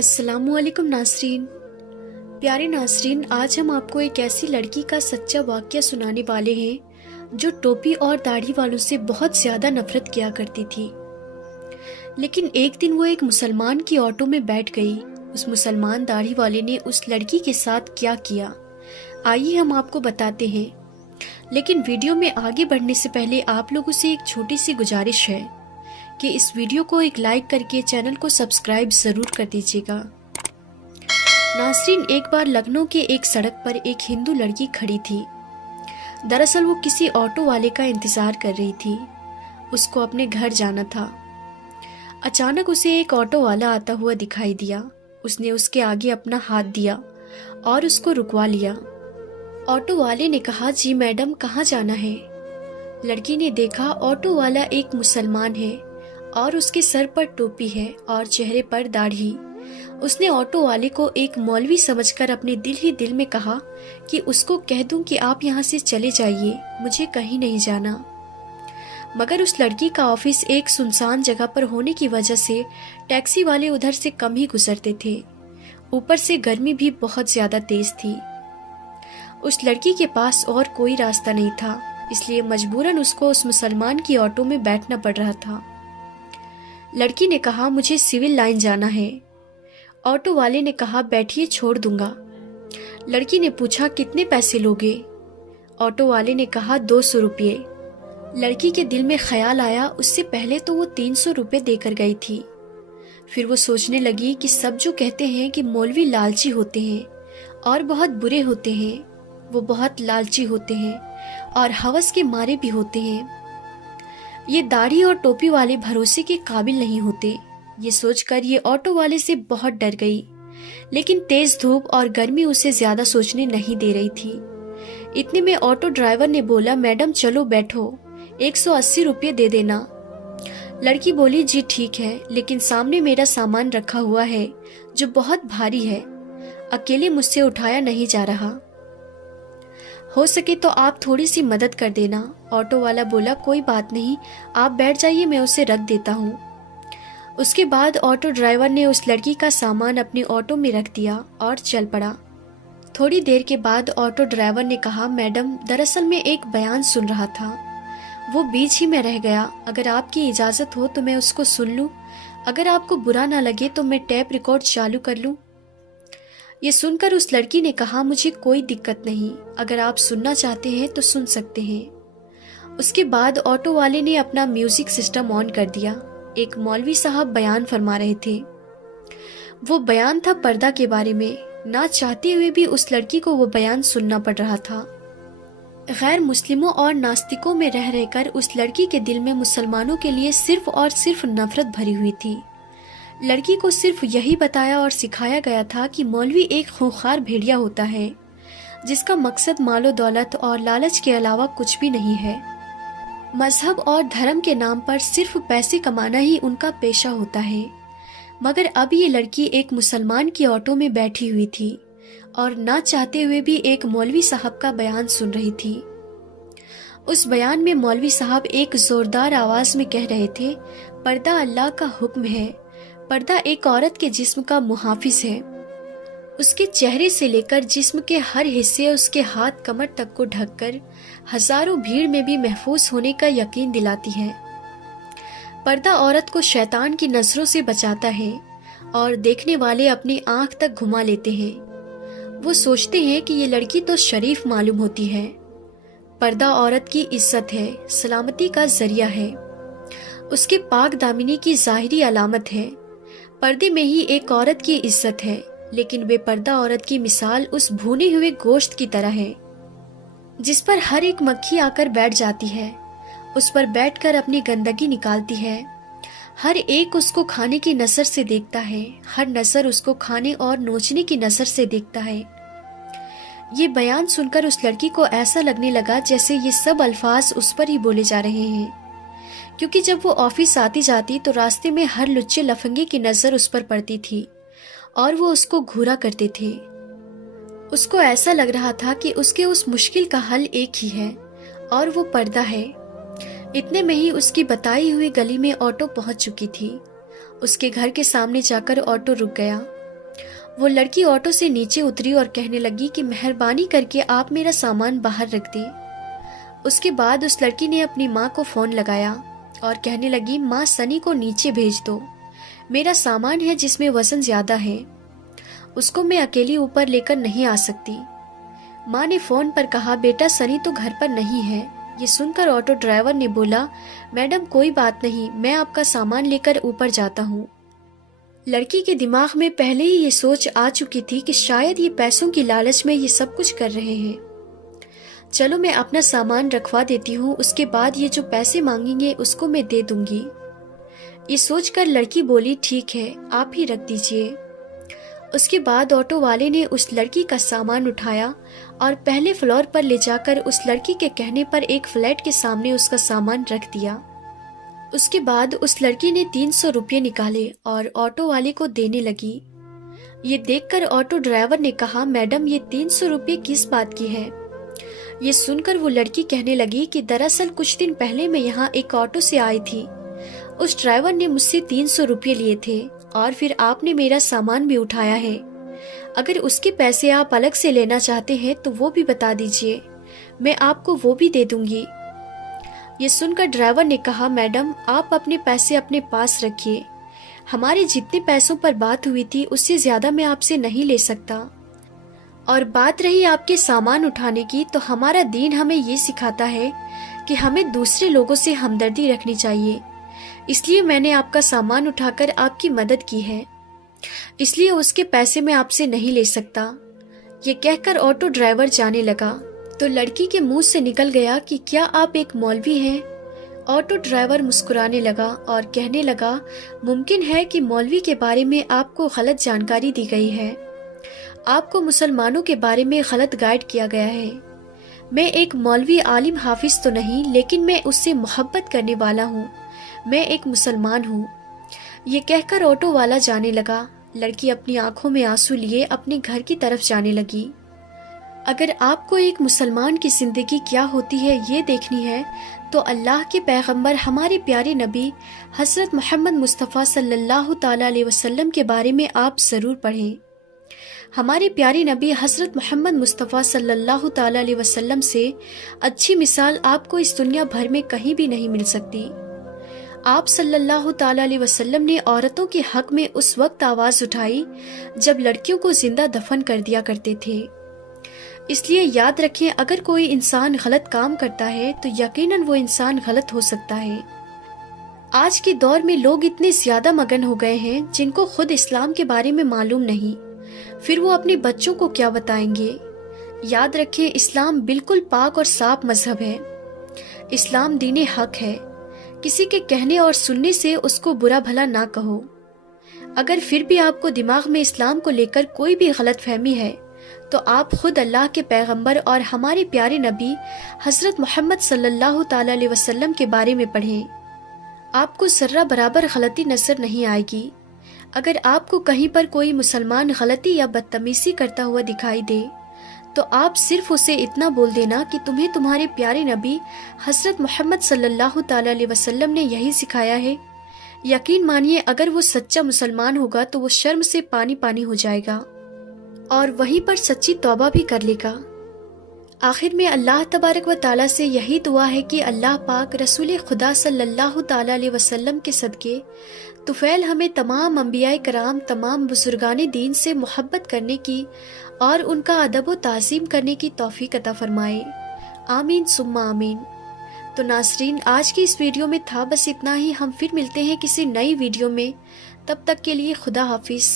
अस्सलाम वालेकुम नासरीन। प्यारे नासरीन, आज हम आपको एक ऐसी लड़की का सच्चा वाक़या सुनाने वाले हैं जो टोपी और दाढ़ी वालों से बहुत ज़्यादा नफरत किया करती थी। लेकिन एक दिन वो एक मुसलमान की ऑटो में बैठ गई। उस मुसलमान दाढ़ी वाले ने उस लड़की के साथ क्या किया, आइए हम आपको बताते हैं। लेकिन वीडियो में आगे बढ़ने से पहले आप लोगों से एक छोटी सी गुजारिश है कि इस वीडियो को एक लाइक करके चैनल को सब्सक्राइब ज़रूर कर दीजिएगा। नासरीन, एक बार लखनऊ के एक सड़क पर एक हिंदू लड़की खड़ी थी। दरअसल वो किसी ऑटो वाले का इंतज़ार कर रही थी। उसको अपने घर जाना था। अचानक उसे एक ऑटो वाला आता हुआ दिखाई दिया। उसने उसके आगे अपना हाथ दिया और उसको रुकवा लिया। ऑटो वाले ने कहा, जी मैडम, कहाँ जाना है? लड़की ने देखा ऑटो वाला एक मुसलमान है और उसके सर पर टोपी है और चेहरे पर दाढ़ी। उसने ऑटो वाले को एक मौलवी समझकर अपने दिल ही दिल में कहा कि उसको कह दूं कि आप यहाँ से चले जाइए, मुझे कहीं नहीं जाना। मगर उस लड़की का ऑफिस एक सुनसान जगह पर होने की वजह से टैक्सी वाले उधर से कम ही गुजरते थे। ऊपर से गर्मी भी बहुत ज्यादा तेज थी। उस लड़की के पास और कोई रास्ता नहीं था, इसलिए मजबूरन उसको उस मुसलमान की ऑटो में बैठना पड़ रहा था। लड़की ने कहा, मुझे सिविल लाइन जाना है। ऑटो वाले ने कहा, बैठिए, छोड़ दूंगा। लड़की ने पूछा, कितने पैसे लोगे? ऑटो वाले ने कहा, 200 रुपये। लड़की के दिल में ख्याल आया, उससे पहले तो वो 300 रुपये देकर गई थी। फिर वो सोचने लगी कि सब जो कहते हैं कि मौलवी लालची होते हैं और बहुत बुरे होते हैं, वो बहुत लालची होते हैं और हवस के मारे भी होते हैं। ये दाढ़ी और टोपी वाले भरोसे के काबिल नहीं होते। ये सोचकर ये ऑटो वाले से बहुत डर गई। लेकिन तेज धूप और गर्मी उसे ज्यादा सोचने नहीं दे रही थी। इतने में ऑटो ड्राइवर ने बोला, मैडम चलो बैठो, 180 रुपये दे देना। लड़की बोली, जी ठीक है, लेकिन सामने मेरा सामान रखा हुआ है जो बहुत भारी है, अकेले मुझसे उठाया नहीं जा रहा। हो सके तो आप थोड़ी सी मदद कर देना। ऑटो वाला बोला, कोई बात नहीं, आप बैठ जाइए, मैं उसे रख देता हूँ। उसके बाद ऑटो ड्राइवर ने उस लड़की का सामान अपनी ऑटो में रख दिया और चल पड़ा। थोड़ी देर के बाद ऑटो ड्राइवर ने कहा, मैडम, दरअसल मैं एक बयान सुन रहा था, वो बीच ही में रह गया। अगर आपकी इजाज़त हो तो मैं उसको सुन लूँ। अगर आपको बुरा ना लगे तो मैं टेप रिकॉर्ड चालू कर लूँ। ये सुनकर उस लड़की ने कहा, मुझे कोई दिक्कत नहीं, अगर आप सुनना चाहते हैं तो सुन सकते हैं। उसके बाद ऑटो वाले ने अपना म्यूजिक सिस्टम ऑन कर दिया। एक मौलवी साहब बयान फरमा रहे थे। वो बयान था पर्दा के बारे में। ना चाहते हुए भी उस लड़की को वो बयान सुनना पड़ रहा था। गैर मुस्लिमों और नास्तिकों में रह रहकर उस लड़की के दिल में मुसलमानों के लिए सिर्फ और सिर्फ नफरत भरी हुई थी। लड़की को सिर्फ यही बताया और सिखाया गया था कि मौलवी एक खूंखार भेड़िया होता है जिसका मकसद मालो दौलत और लालच के अलावा कुछ भी नहीं है। मजहब और धर्म के नाम पर सिर्फ पैसे कमाना ही उनका पेशा होता है। मगर अब ये लड़की एक मुसलमान की ऑटो में बैठी हुई थी और ना चाहते हुए भी एक मौलवी साहब का बयान सुन रही थी। उस बयान में मौलवी साहब एक जोरदार आवाज में कह रहे थे, पर्दा अल्लाह का हुक्म है। पर्दा एक औरत के जिस्म का मुहाफिज है। उसके चेहरे से लेकर जिस्म के हर हिस्से उसके हाथ कमर तक को ढककर हजारों भीड़ में भी महफूज होने का यकीन दिलाती है। पर्दा औरत को शैतान की नजरों से बचाता है और देखने वाले अपनी आंख तक घुमा लेते हैं। वो सोचते हैं कि ये लड़की तो शरीफ मालूम होती है। पर्दा औरत की इज्जत है, सलामती का जरिया है, उसके पाक दामिनी की जाहिरी अलामत है। पर्दे में ही एक औरत की इज्जत है, लेकिन बेपर्दा औरत की मिसाल उस भुने हुए गोश्त की तरह है जिस पर हर एक मक्खी आकर बैठ जाती है। उस पर बैठकर अपनी गंदगी निकालती है। हर एक उसको खाने की नजर से देखता है, हर नजर उसको खाने और नोचने की नजर से देखता है। ये बयान सुनकर उस लड़की को ऐसा लगने लगा जैसे ये सब अल्फाज उस पर ही बोले जा रहे हैं, क्योंकि जब वो ऑफिस आती जाती तो रास्ते में हर लुच्चे लफंगे की नजर उस पर पड़ती थी और वो उसको घूरा करते थे। उसको ऐसा लग रहा था कि उसके उस मुश्किल का हल एक ही है और वो पर्दा है। इतने में ही उसकी बताई हुई गली में ऑटो पहुंच चुकी थी। उसके घर के सामने जाकर ऑटो रुक गया। وہ لڑکی آٹو سے نیچے اتری اور کہنے لگی کہ مہربانی کر کے آپ میرا سامان باہر رکھ دیں۔ اس کے بعد اس لڑکی نے اپنی ماں کو فون لگایا اور کہنے لگی ماں سنی کو نیچے بھیج دو، میرا سامان ہے جس میں وزن زیادہ ہے، اس کو میں اکیلی اوپر لے کر نہیں آ سکتی۔ ماں نے فون پر کہا بیٹا سنی تو گھر پر نہیں ہے۔ یہ سن کر آٹو ڈرائیور نے بولا میڈم کوئی بات نہیں، میں آپ کا سامان لے کر اوپر جاتا ہوں۔ لڑکی کے دماغ میں پہلے ہی یہ سوچ آ چکی تھی کہ شاید یہ پیسوں کی لالچ میں یہ سب کچھ کر رہے ہیں۔ چلو میں اپنا سامان رکھوا دیتی ہوں، اس کے بعد یہ جو پیسے مانگیں گے اس کو میں دے دوں گی۔ یہ سوچ کر لڑکی بولی ٹھیک ہے آپ ہی رکھ دیجئے۔ اس کے بعد آٹو والے نے اس لڑکی کا سامان اٹھایا اور پہلے فلور پر لے جا کر اس لڑکی کے کہنے پر ایک فلیٹ کے سامنے اس کا سامان رکھ دیا۔ اس کے بعد اس لڑکی نے 300 روپے نکالے اور آٹو والے کو دینے لگی۔ یہ دیکھ کر آٹو ڈرائیور نے کہا میڈم یہ 300 روپے کس بات کی ہے؟ یہ سن کر وہ لڑکی کہنے لگی کہ دراصل کچھ دن پہلے میں یہاں ایک آٹو سے آئی تھی، اس ڈرائیور نے مجھ سے 300 روپے لیے تھے اور پھر آپ نے میرا سامان بھی اٹھایا ہے، اگر اس کے پیسے آپ الگ سے لینا چاہتے ہیں تو وہ بھی بتا دیجئے، میں آپ کو وہ بھی دے دوں گی۔ یہ سن کر ڈرائیور نے کہا میڈم آپ اپنے پیسے اپنے پاس رکھیے، ہمارے جتنے پیسوں پر بات ہوئی تھی اس سے زیادہ میں آپ سے نہیں لے سکتا، اور بات رہی آپ کے سامان اٹھانے کی تو ہمارا دین ہمیں یہ سکھاتا ہے کہ ہمیں دوسرے لوگوں سے ہمدردی رکھنی چاہیے، اس لیے میں نے آپ کا سامان اٹھا کر آپ کی مدد کی ہے، اس لیے اس کے پیسے میں آپ سے نہیں لے سکتا۔ یہ کہہ کر آٹو ڈرائیور جانے لگا تو لڑکی کے منہ سے نکل گیا کہ کیا آپ ایک مولوی ہیں؟ آٹو ڈرائیور مسکرانے لگا اور کہنے لگا ممکن ہے کہ مولوی کے بارے میں آپ کو غلط جانکاری دی گئی ہے، آپ کو مسلمانوں کے بارے میں غلط گائیڈ کیا گیا ہے، میں ایک مولوی عالم حافظ تو نہیں لیکن میں اس سے محبت کرنے والا ہوں، میں ایک مسلمان ہوں۔ یہ کہہ کر آٹو والا جانے لگا۔ لڑکی اپنی آنکھوں میں آنسو لیے اپنے گھر کی طرف جانے لگی۔ اگر آپ کو ایک مسلمان کی زندگی کیا ہوتی ہے یہ دیکھنی ہے تو اللہ کے پیغمبر ہمارے پیارے نبی حضرت محمد مصطفیٰ صلی اللہ تعالیٰ علیہ وسلم کے بارے میں آپ ضرور پڑھیں۔ ہمارے پیارے نبی حضرت محمد مصطفیٰ صلی اللہ تعالیٰ علیہ وسلم سے اچھی مثال آپ کو اس دنیا بھر میں کہیں بھی نہیں مل سکتی۔ آپ صلی اللہ تعالیٰ علیہ وسلم نے عورتوں کے حق میں اس وقت آواز اٹھائی جب لڑکیوں کو زندہ دفن کر دیا کرتے تھے۔ اس لیے یاد رکھیں اگر کوئی انسان غلط کام کرتا ہے تو یقیناً وہ انسان غلط ہو سکتا ہے۔ آج کے دور میں لوگ اتنے زیادہ مگن ہو گئے ہیں جن کو خود اسلام کے بارے میں معلوم نہیں، پھر وہ اپنے بچوں کو کیا بتائیں گے؟ یاد رکھیں اسلام بالکل پاک اور صاف مذہب ہے، اسلام دین حق ہے، کسی کے کہنے اور سننے سے اس کو برا بھلا نہ کہو۔ اگر پھر بھی آپ کو دماغ میں اسلام کو لے کر کوئی بھی غلط فہمی ہے تو آپ خود اللہ کے پیغمبر اور ہمارے پیارے نبی حضرت محمد صلی اللہ تعالیٰ علیہ وسلم کے بارے میں پڑھیں، آپ کو ذرہ برابر غلطی نظر نہیں آئے گی۔ اگر آپ کو کہیں پر کوئی مسلمان غلطی یا بدتمیزی کرتا ہوا دکھائی دے تو آپ صرف اسے اتنا بول دینا کہ تمہیں تمہارے پیارے نبی حضرت محمد صلی اللہ تعالیٰ علیہ وسلم نے یہی سکھایا ہے۔ یقین مانیے اگر وہ سچا مسلمان ہوگا تو وہ شرم سے پانی پانی ہو جائے گا اور وہیں پر سچی توبہ بھی کر لے گا۔ آخر میں اللہ تبارک و تعالیٰ سے یہی دعا ہے کہ اللہ پاک رسول خدا صلی اللہ تعالیٰ علیہ وسلم کے صدقے طفیل ہمیں تمام انبیاء کرام، تمام بزرگان دین سے محبت کرنے کی اور ان کا ادب و تعظیم کرنے کی توفیق عطا فرمائے، آمین ثم آمین۔ تو ناظرین آج کی اس ویڈیو میں تھا بس اتنا ہی، ہم پھر ملتے ہیں کسی نئی ویڈیو میں، تب تک کے لیے خدا حافظ۔